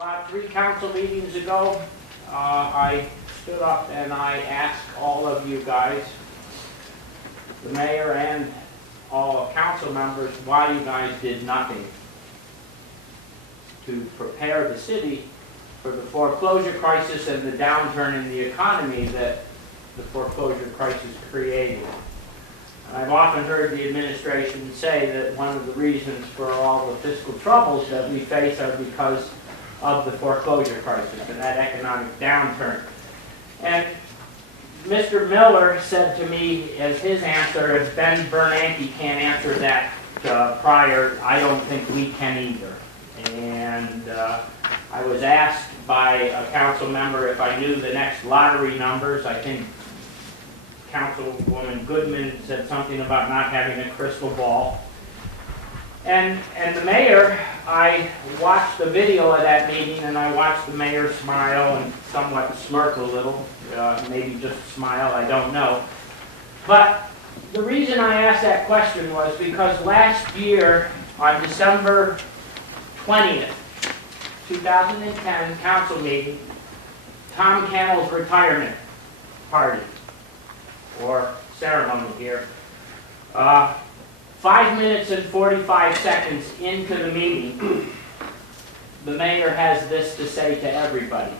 About 3 council meetings ago, I stood up and I asked all of you guys, the mayor and all council members, why you guys did nothing to prepare the city for the foreclosure crisis and the downturn in the economy that the foreclosure crisis created. And I've often heard the administration say that one of the reasons for all the fiscal troubles that we face are because of the foreclosure crisis and that economic downturn. And Mr. Miller said to me as his answer, if Ben Bernanke can't answer that prior, I don't think we can either. And I was asked by a council member if I knew the next lottery numbers. I think Councilwoman Goodman said something about not having a crystal ball. And the mayor, I watched the video of that meeting and I watched the mayor smile and somewhat smirk a little, maybe just smile, I don't know. But the reason I asked that question was because last year on December 20th, 2010 council meeting, Tom Cannell's retirement party or ceremony here, 5 minutes and 45 seconds into the meeting, the mayor has this to say to everybody.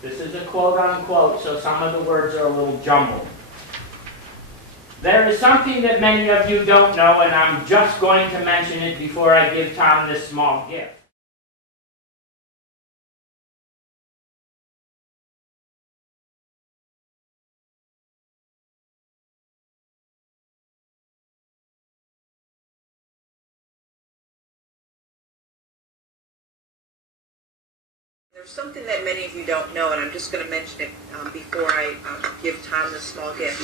This is a quote unquote, so some of the words are a little jumbled. There is something that many of you don't know, and I'm just going to mention it before I give Tom this small gift. There's something that many of you don't know, and I'm just going to mention it before I give Tom this small gift.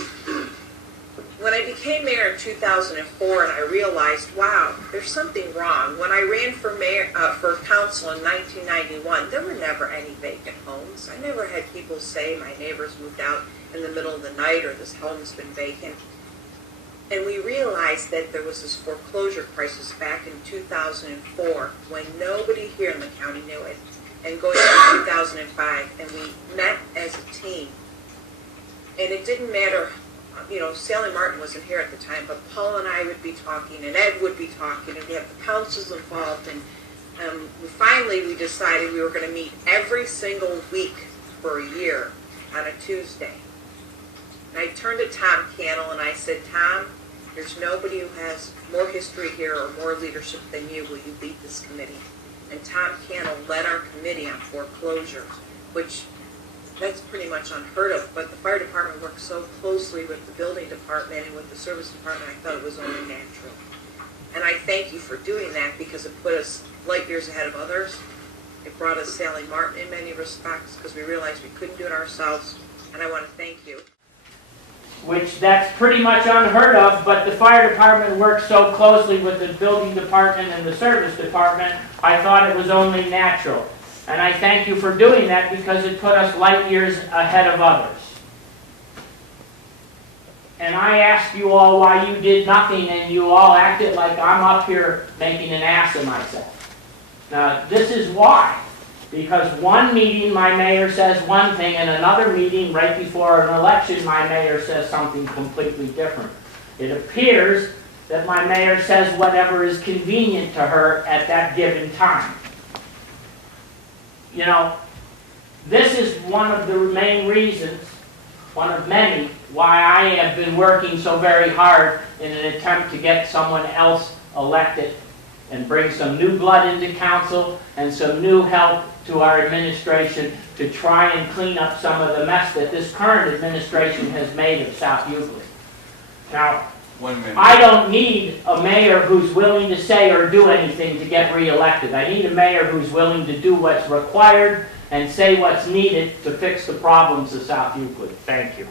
When I became mayor in 2004, and I realized, wow, there's something wrong. When I ran for council in 1991, there were never any vacant homes. I never had people say my neighbors moved out in the middle of the night or this home's been vacant. And we realized that there was this foreclosure crisis back in 2004 when nobody here in the county knew it. And going into 2005, and we met as a team. And it didn't matter, you know, Sally Martin wasn't here at the time, but Paul and I would be talking, and Ed would be talking, and we have the councils involved, and finally we decided we were going to meet every single week for a year on a Tuesday. And I turned to Tom Cannell and I said, Tom, there's nobody who has more history here or more leadership than you. Will you lead this committee? And Tom Cannell led our committee on foreclosures, which that's pretty much unheard of, but the fire department works so closely with the building department and with the service department, I thought it was only natural. And I thank you for doing that because it put us light years ahead of others. It brought us Sally Martin in many respects because we realized we couldn't do it ourselves, and I want to thank you. Which that's pretty much unheard of, but the fire department works so closely with the building department and the service department, I thought it was only natural. And I thank you for doing that because it put us light years ahead of others. And I asked you all why you did nothing, and you all acted like I'm up here making an ass of myself. Now, this is why. Because one meeting my mayor says one thing, and another meeting right before an election my mayor says something completely different. It appears that my mayor says whatever is convenient to her at that given time. You know, this is one of the main reasons, one of many, why I have been working so very hard in an attempt to get someone else elected and bring some new blood into council and some new help to our administration to try and clean up some of the mess that this current administration has made of South Euclid. Now, I don't need a mayor who's willing to say or do anything to get reelected. I need a mayor who's willing to do what's required and say what's needed to fix the problems of South Euclid. Thank you.